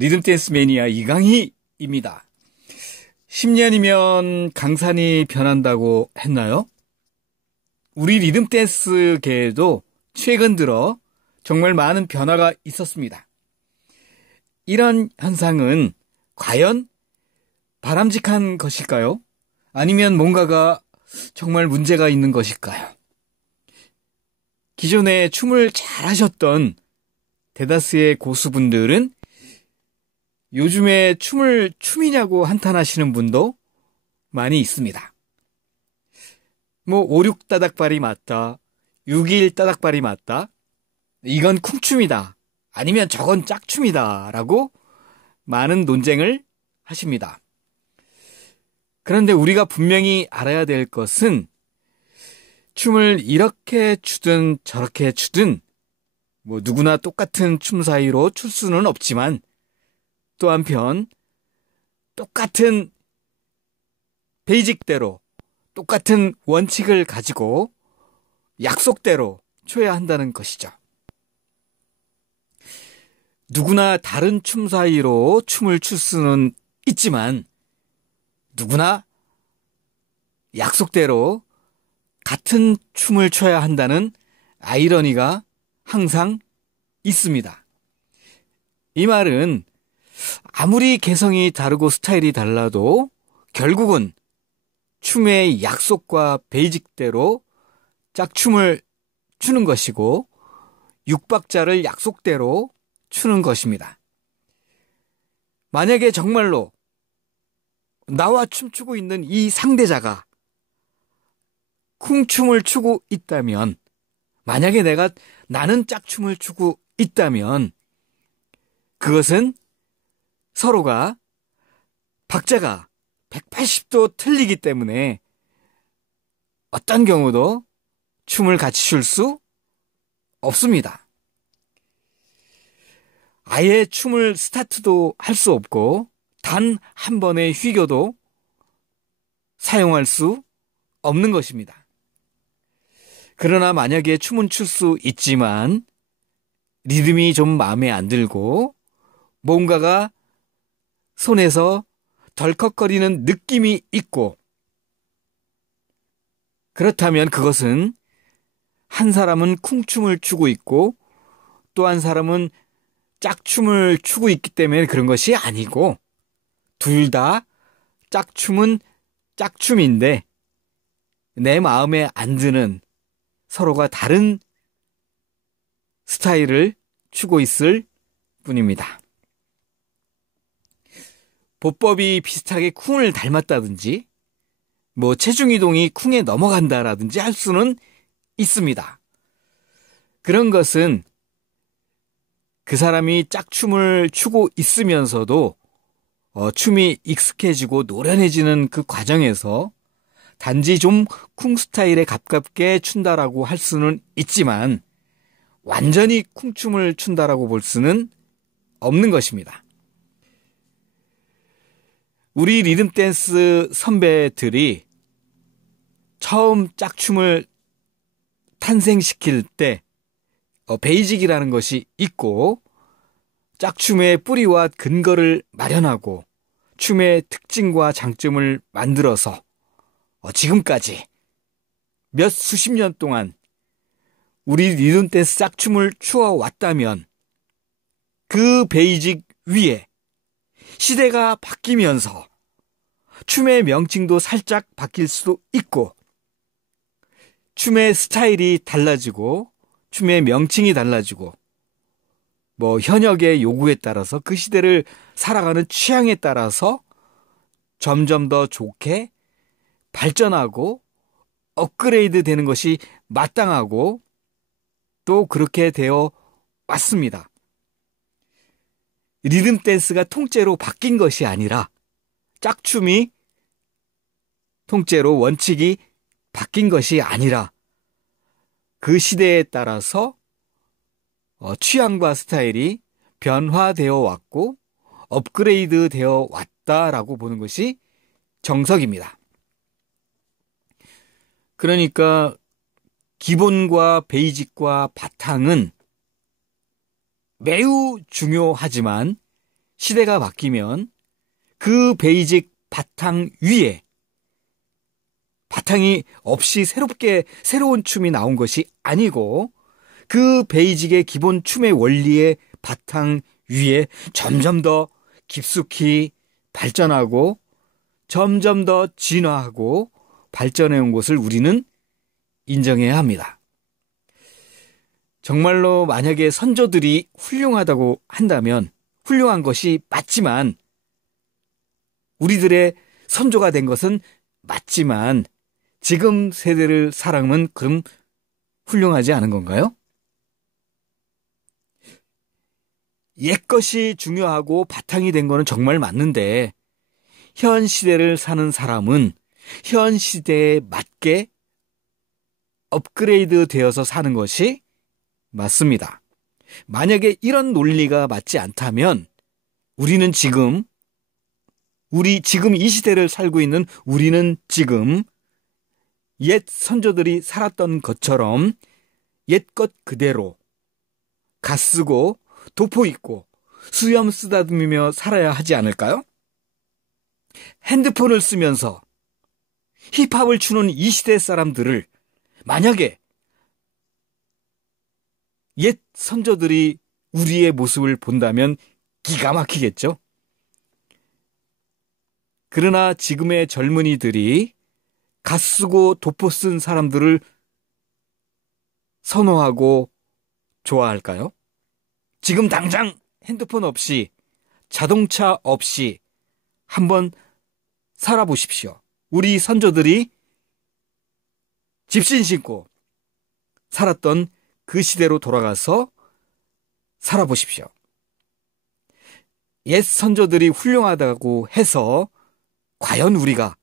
리듬댄스 매니아 이강희입니다. 10년이면 강산이 변한다고 했나요? 우리 리듬댄스계에도 최근 들어 정말 많은 변화가 있었습니다. 이런 현상은 과연 바람직한 것일까요? 아니면 뭔가가 정말 문제가 있는 것일까요? 기존에 춤을 잘하셨던 대다수의 고수분들은 요즘에 춤을 춤이냐고 한탄하시는 분도 많이 있습니다. 5, 6 따닥발이 맞다, 6, 1 따닥발이 맞다, 이건 쿵춤이다, 아니면 저건 짝춤이다 라고 많은 논쟁을 하십니다. 그런데 우리가 분명히 알아야 될 것은 춤을 이렇게 추든 저렇게 추든 누구나 똑같은 춤 사이로 출 수는 없지만 또 한편 똑같은 베이직대로 똑같은 원칙을 가지고 약속대로 춰야 한다는 것이죠. 누구나 다른 춤 사이로 춤을 출 수는 있지만 누구나 약속대로 같은 춤을 춰야 한다는 아이러니가 항상 있습니다. 이 말은 아무리 개성이 다르고 스타일이 달라도 결국은 춤의 약속과 베이직대로 짝춤을 추는 것이고 6박자를 약속대로 추는 것입니다. 만약에 정말로 나와 춤추고 있는 이 상대자가 쿵춤을 추고 있다면, 만약에 나는 짝춤을 추고 있다면 그것은 서로가 박자가 180도 틀리기 때문에 어떤 경우도 춤을 같이 출 수 없습니다. 아예 춤을 스타트도 할 수 없고 단 한 번의 휴교도 사용할 수 없는 것입니다. 그러나 만약에 춤은 출 수 있지만 리듬이 좀 마음에 안 들고 뭔가가 손에서 덜컥거리는 느낌이 있고, 그렇다면 그것은 한 사람은 쿵춤을 추고 있고 또 한 사람은 짝춤을 추고 있기 때문에 그런 것이 아니고, 둘 다 짝춤은 짝춤인데 내 마음에 안 드는 서로가 다른 스타일을 추고 있을 뿐입니다. 보법이 비슷하게 쿵을 닮았다든지 체중이동이 쿵에 넘어간다라든지 할 수는 있습니다. 그런 것은 그 사람이 짝춤을 추고 있으면서도 춤이 익숙해지고 노련해지는 그 과정에서 단지 좀 쿵 스타일에 가깝게 춘다라고 할 수는 있지만 완전히 쿵춤을 춘다라고 볼 수는 없는 것입니다. 우리 리듬댄스 선배들이 처음 짝춤을 탄생시킬 때 베이직이라는 것이 있고 짝춤의 뿌리와 근거를 마련하고 춤의 특징과 장점을 만들어서 지금까지 몇 수십 년 동안 우리 리듬댄스 짝춤을 추어왔다면 그 베이직 위에 시대가 바뀌면서 춤의 명칭도 살짝 바뀔 수도 있고 춤의 스타일이 달라지고 춤의 명칭이 달라지고 현역의 요구에 따라서 그 시대를 살아가는 취향에 따라서 점점 더 좋게 발전하고 업그레이드 되는 것이 마땅하고 또 그렇게 되어 왔습니다. 리듬 댄스가 통째로 바뀐 것이 아니라 짝춤이 통째로 원칙이 바뀐 것이 아니라 그 시대에 따라서 취향과 스타일이 변화되어 왔고 업그레이드 되어 왔다라고 보는 것이 정석입니다. 그러니까 기본과 베이직과 바탕은 매우 중요하지만 시대가 바뀌면 그 베이직 바탕 위에 바탕이 없이 새로운 춤이 나온 것이 아니고 그 베이직의 기본 춤의 원리의 바탕 위에 점점 더 깊숙이 발전하고 점점 더 진화하고 발전해 온 것을 우리는 인정해야 합니다. 정말로 만약에 선조들이 훌륭하다고 한다면 훌륭한 것이 맞지만 우리들의 선조가 된 것은 맞지만 지금 세대를 사람은 그럼 훌륭하지 않은 건가요? 옛것이 중요하고 바탕이 된 거는 정말 맞는데 현 시대를 사는 사람은 현 시대에 맞게 업그레이드 되어서 사는 것이 맞습니다. 만약에 이런 논리가 맞지 않다면 우리는 지금 이 시대를 살고 있는 우리는 지금 옛 선조들이 살았던 것처럼 옛것 그대로 갓 쓰고 도포 입고 수염 쓰다듬으며 살아야 하지 않을까요? 핸드폰을 쓰면서 힙합을 추는 이 시대 사람들을 만약에 옛 선조들이 우리의 모습을 본다면 기가 막히겠죠? 그러나 지금의 젊은이들이 갓 쓰고 도포 쓴 사람들을 선호하고 좋아할까요? 지금 당장 핸드폰 없이 자동차 없이 한번 살아보십시오. 우리 선조들이 집신 신고 살았던 그 시대로 돌아가서 살아보십시오. 옛 선조들이 훌륭하다고 해서 과연 우리가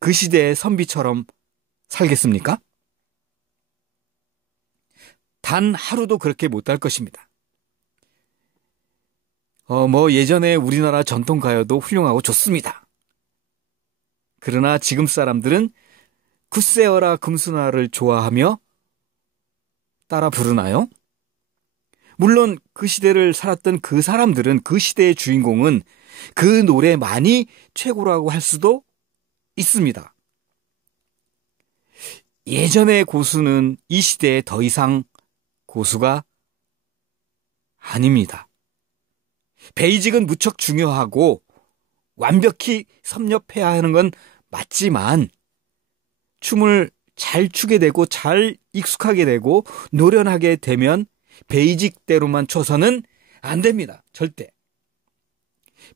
그 시대의 선비처럼 살겠습니까? 단 하루도 그렇게 못할 것입니다. 예전에 우리나라 전통가요도 훌륭하고 좋습니다. 그러나 지금 사람들은 굿세어라 금수나를 좋아하며 따라 부르나요? 물론 그 시대를 살았던 그 사람들은 그 시대의 주인공은 그 노래만이 최고라고 할 수도 있습니다. 예전의 고수는 이 시대에 더 이상 고수가 아닙니다. 베이직은 무척 중요하고 완벽히 섭렵해야 하는 건 맞지만 춤을 잘 추게 되고 잘 익숙하게 되고 노련하게 되면 베이직대로만 춰서는 안 됩니다. 절대.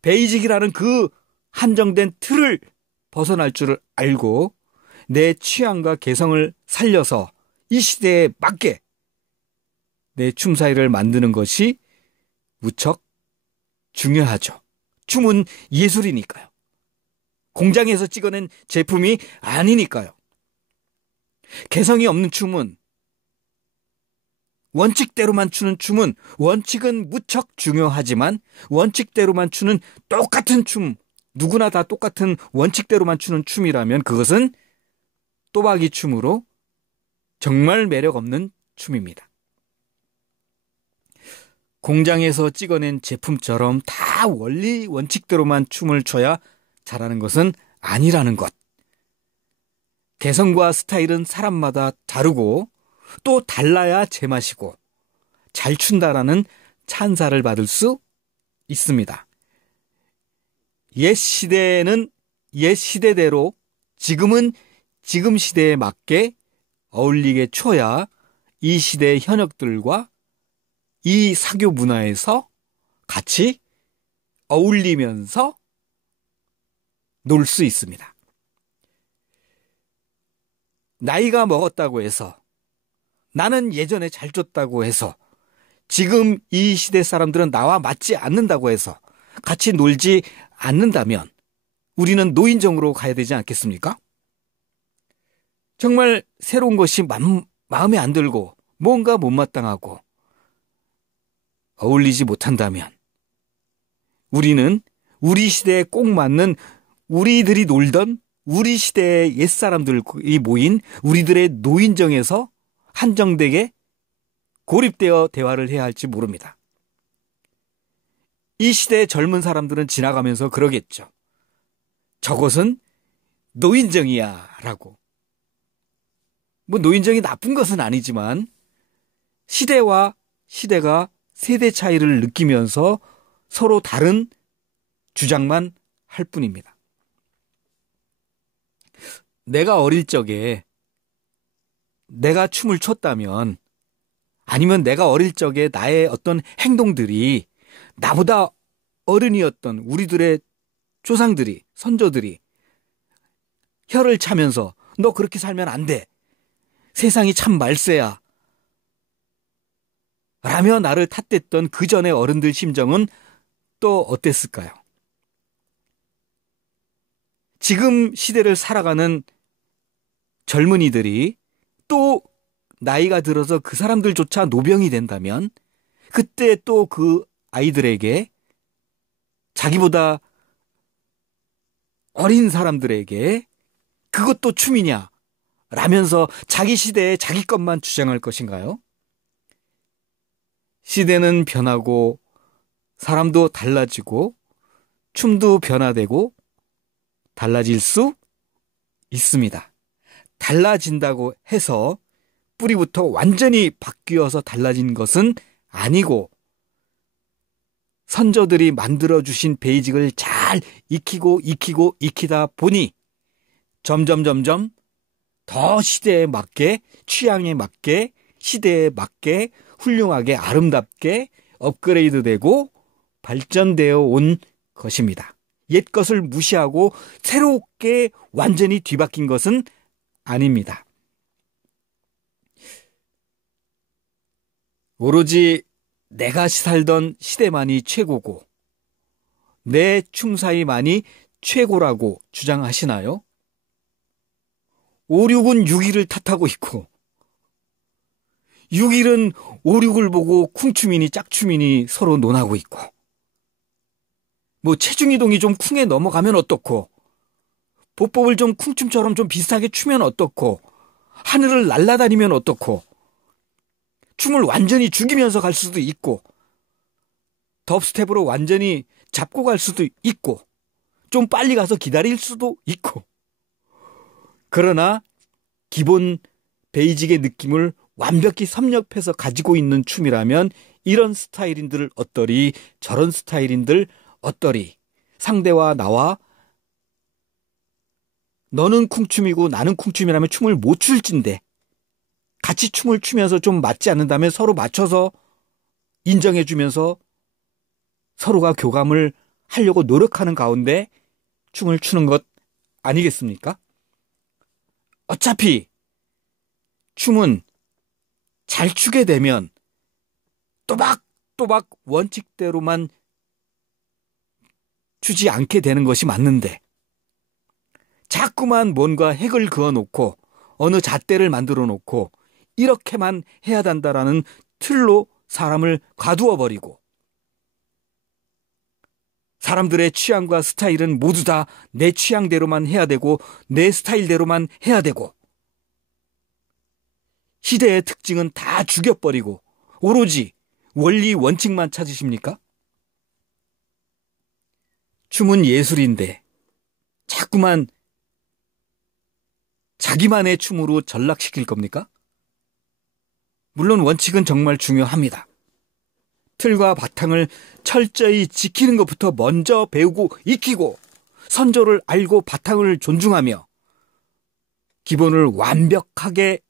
베이직이라는 그 한정된 틀을 벗어날 줄을 알고 내 취향과 개성을 살려서 이 시대에 맞게 내 춤사위를 만드는 것이 무척 중요하죠. 춤은 예술이니까요. 공장에서 찍어낸 제품이 아니니까요. 개성이 없는 춤은 원칙대로만 추는 춤은 원칙은 무척 중요하지만 원칙대로만 추는 똑같은 춤, 누구나 다 똑같은 원칙대로만 추는 춤이라면 그것은 또박이 춤으로 정말 매력 없는 춤입니다. 공장에서 찍어낸 제품처럼 다 원리 원칙대로만 춤을 춰야 잘하는 것은 아니라는 것. 개성과 스타일은 사람마다 다르고 또 달라야 제맛이고 잘 춘다라는 찬사를 받을 수 있습니다. 옛 시대는 옛 시대대로 지금은 지금 시대에 맞게 어울리게 춰야 이 시대의 현역들과 이 사교 문화에서 같이 어울리면서 놀 수 있습니다. 나이가 먹었다고 해서 나는 예전에 잘 췄다고 해서 지금 이 시대 사람들은 나와 맞지 않는다고 해서 같이 놀지 않는다면 우리는 노인정으로 가야 되지 않겠습니까? 정말 새로운 것이 마음에 안 들고 뭔가 못마땅하고 어울리지 못한다면 우리는 우리 시대에 꼭 맞는 우리들이 놀던 우리 시대의 옛사람들이 모인 우리들의 노인정에서 한정되게 고립되어 대화를 해야 할지 모릅니다. 이 시대의 젊은 사람들은 지나가면서 그러겠죠. 저것은 노인정이야 라고. 뭐 노인정이 나쁜 것은 아니지만 시대와 시대가 세대 차이를 느끼면서 서로 다른 주장만 할 뿐입니다. 내가 어릴 적에 내가 춤을 췄다면, 아니면 내가 어릴 적에 나의 어떤 행동들이 나보다 어른이었던 우리들의 조상들이, 선조들이 혀를 차면서 너 그렇게 살면 안 돼, 세상이 참 말세야 라며 나를 탓했던 그 전의 어른들 심정은 또 어땠을까요? 지금 시대를 살아가는 젊은이들이 또 나이가 들어서 그 사람들조차 노병이 된다면 그때 또 그 아이들에게, 자기보다 어린 사람들에게 그것도 춤이냐 라면서 자기 시대에 자기 것만 주장할 것인가요? 시대는 변하고 사람도 달라지고 춤도 변화되고 달라질 수 있습니다. 달라진다고 해서 뿌리부터 완전히 바뀌어서 달라진 것은 아니고, 선조들이 만들어주신 베이직을 잘 익히다 보니 점점 더 시대에 맞게, 취향에 맞게, 시대에 맞게 훌륭하게 아름답게 업그레이드되고 발전되어 온 것입니다. 옛 것을 무시하고 새롭게 완전히 뒤바뀐 것은 아닙니다. 오로지 내가 살던 시대만이 최고고 내 춤사위만이 최고라고 주장하시나요? 56은 6일을 탓하고 있고 6일은 56을 보고 쿵춤이니 짝춤이니 서로 논하고 있고, 뭐 체중이동이 좀 쿵에 넘어가면 어떻고, 보법을 좀 쿵춤처럼 좀 비슷하게 추면 어떻고, 하늘을 날아다니면 어떻고, 춤을 완전히 죽이면서 갈 수도 있고, 덥스텝으로 완전히 잡고 갈 수도 있고, 좀 빨리 가서 기다릴 수도 있고. 그러나 기본 베이직의 느낌을 완벽히 섭렵해서 가지고 있는 춤이라면 이런 스타일인들 어떠리, 저런 스타일인들 어떠리, 상대와 나와 너는 쿵춤이고 나는 쿵춤이라면 춤을 못 출진데, 같이 춤을 추면서 좀 맞지 않는다면 서로 맞춰서 인정해주면서 서로가 교감을 하려고 노력하는 가운데 춤을 추는 것 아니겠습니까? 어차피 춤은 잘 추게 되면 또박또박 원칙대로만 추지 않게 되는 것이 맞는데, 자꾸만 뭔가 핵을 그어놓고 어느 잣대를 만들어 놓고 이렇게만 해야 한다라는 틀로 사람을 가두어버리고, 사람들의 취향과 스타일은 모두 다 내 취향대로만 해야 되고 내 스타일대로만 해야 되고, 시대의 특징은 다 죽여버리고 오로지 원리 원칙만 찾으십니까? 춤은 예술인데 자꾸만 자기만의 춤으로 전락시킬 겁니까? 물론 원칙은 정말 중요합니다. 틀과 바탕을 철저히 지키는 것부터 먼저 배우고 익히고, 선조를 알고 바탕을 존중하며 기본을 완벽하게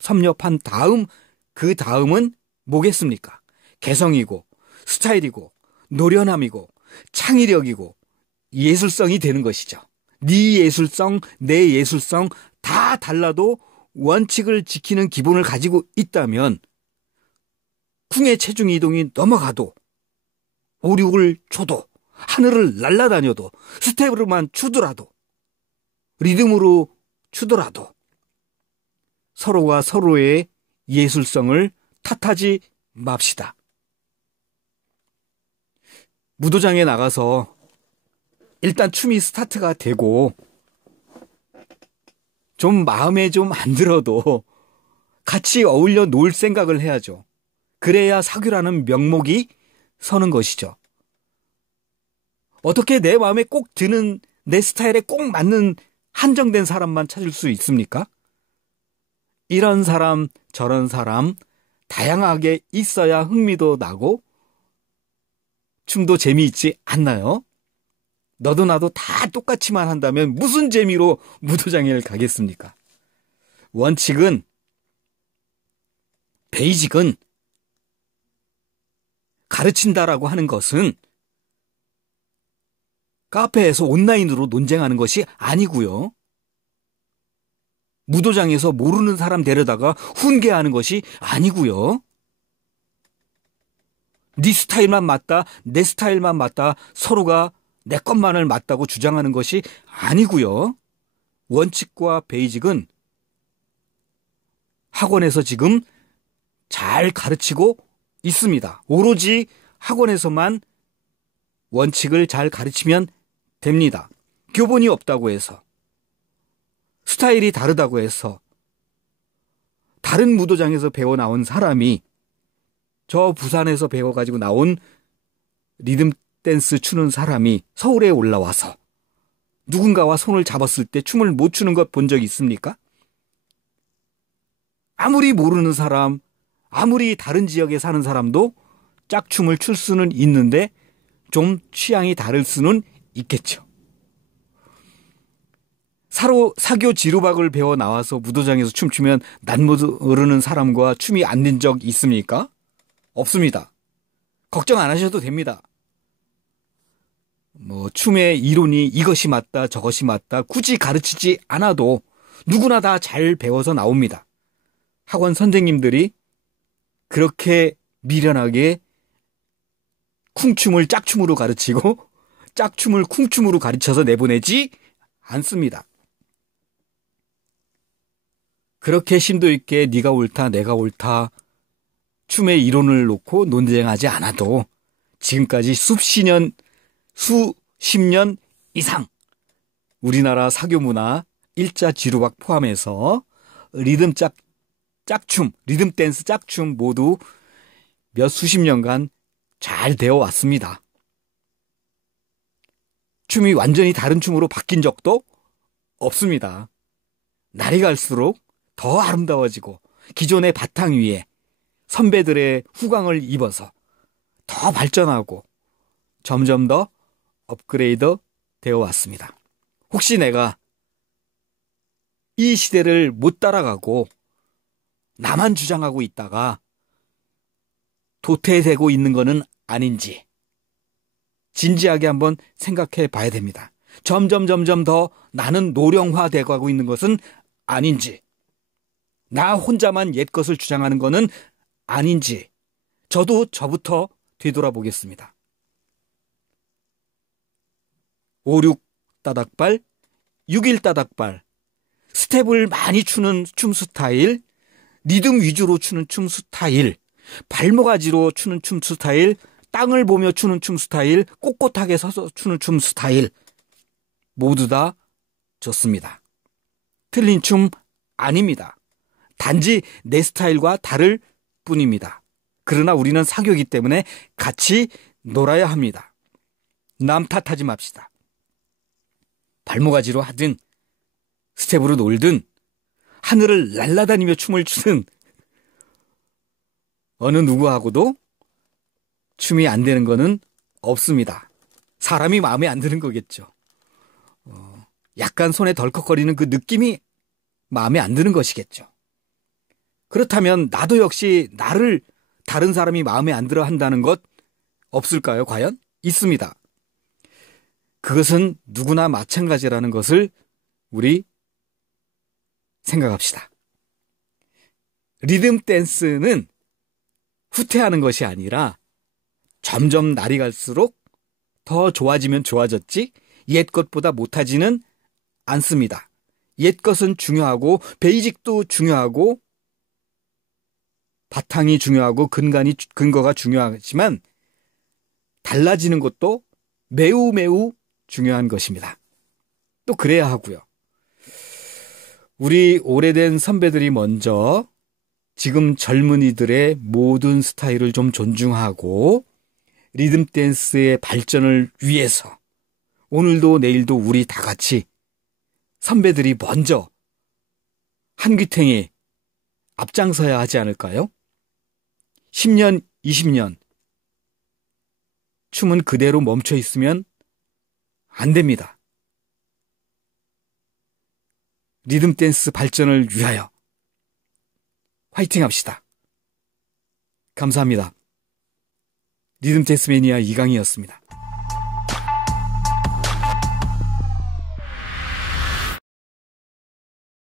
섭렵한 다음, 그 다음은 뭐겠습니까? 개성이고 스타일이고 노련함이고 창의력이고 예술성이 되는 것이죠. 네 예술성, 내 예술성 다 달라도 원칙을 지키는 기본을 가지고 있다면 쿵의 체중 이동이 넘어가도, 오륙을 쳐도, 하늘을 날아다녀도, 스텝으로만 추더라도, 리듬으로 추더라도 서로가 서로의 예술성을 탓하지 맙시다. 무도장에 나가서 일단 춤이 스타트가 되고 좀 마음에 좀 안 들어도 같이 어울려 놀 생각을 해야죠. 그래야 사귀라는 명목이 서는 것이죠. 어떻게 내 마음에 꼭 드는 내 스타일에 꼭 맞는 한정된 사람만 찾을 수 있습니까? 이런 사람, 저런 사람, 다양하게 있어야 흥미도 나고 춤도 재미있지 않나요? 너도 나도 다 똑같이만 한다면 무슨 재미로 무도장을 가겠습니까? 원칙은, 베이직은 가르친다라고 하는 것은 카페에서 온라인으로 논쟁하는 것이 아니고요. 무도장에서 모르는 사람 데려다가 훈계하는 것이 아니고요. 네 스타일만 맞다, 내 스타일만 맞다, 서로가 내 것만을 맞다고 주장하는 것이 아니고요. 원칙과 베이직은 학원에서 지금 잘 가르치고 있습니다. 오로지 학원에서만 원칙을 잘 가르치면 됩니다. 교본이 없다고 해서, 스타일이 다르다고 해서, 다른 무도장에서 배워 나온 사람이 저 부산에서 배워가지고 나온 리듬 댄스 추는 사람이 서울에 올라와서 누군가와 손을 잡았을 때 춤을 못 추는 것 본 적 있습니까? 아무리 모르는 사람, 아무리 다른 지역에 사는 사람도 짝춤을 출 수는 있는데 좀 취향이 다를 수는 있겠죠. 사교 지루박을 배워 나와서 무도장에서 춤추면 난 모르는 사람과 춤이 안 된 적 있습니까? 없습니다. 걱정 안 하셔도 됩니다. 춤의 이론이 이것이 맞다, 저것이 맞다, 굳이 가르치지 않아도 누구나 다 잘 배워서 나옵니다. 학원 선생님들이 그렇게 미련하게 쿵춤을 짝춤으로 가르치고 짝춤을 쿵춤으로 가르쳐서 내보내지 않습니다. 그렇게 심도 있게 네가 옳다, 내가 옳다, 춤의 이론을 놓고 논쟁하지 않아도 지금까지 수십 년 이상 우리나라 사교 문화, 일자 지루박 포함해서 짝춤, 리듬 댄스 짝춤 모두 몇 수십 년간 잘 되어 왔습니다. 춤이 완전히 다른 춤으로 바뀐 적도 없습니다. 날이 갈수록 더 아름다워지고 기존의 바탕 위에 선배들의 후광을 입어서 더 발전하고 점점 더 업그레이드 되어 왔습니다. 혹시 내가 이 시대를 못 따라가고 나만 주장하고 있다가 도태되고 있는 것은 아닌지 진지하게 한번 생각해 봐야 됩니다. 점점 더 나는 노령화되어 가고 있는 것은 아닌지, 나 혼자만 옛 것을 주장하는 것은 아닌지 저도 저부터 되돌아보겠습니다. 5, 6 따닥발, 6일 따닥발, 스텝을 많이 추는 춤 스타일, 리듬 위주로 추는 춤 스타일, 발모가지로 추는 춤 스타일, 땅을 보며 추는 춤 스타일, 꼿꼿하게 서서 추는 춤 스타일, 모두 다 좋습니다. 틀린 춤 아닙니다. 단지 내 스타일과 다를 뿐입니다. 그러나 우리는 사교이기 때문에 같이 놀아야 합니다. 남 탓하지 맙시다. 발모가지로 하든 스텝으로 놀든 하늘을 날아다니며 춤을 추든 어느 누구하고도 춤이 안 되는 거는 없습니다. 사람이 마음에 안 드는 거겠죠. 약간 손에 덜컥거리는 그 느낌이 마음에 안 드는 것이겠죠. 그렇다면 나도 역시 나를 다른 사람이 마음에 안 들어 한다는 것 없을까요? 과연? 있습니다. 그것은 누구나 마찬가지라는 것을 우리 생각합시다. 리듬 댄스는 후퇴하는 것이 아니라 점점 날이 갈수록 더 좋아지면 좋아졌지 옛 것보다 못하지는 않습니다. 옛 것은 중요하고 베이직도 중요하고 바탕이 중요하고 근거가 중요하지만 달라지는 것도 매우 중요한 것입니다. 또 그래야 하고요. 우리 오래된 선배들이 먼저 지금 젊은이들의 모든 스타일을 좀 존중하고 리듬 댄스의 발전을 위해서 오늘도 내일도 우리 다 같이 선배들이 먼저 한귀탱이 앞장서야 하지 않을까요? 10년, 20년 춤은 그대로 멈춰 있으면 안 됩니다. 리듬 댄스 발전을 위하여 화이팅 합시다. 감사합니다. 리듬 댄스 매니아 이강희였습니다.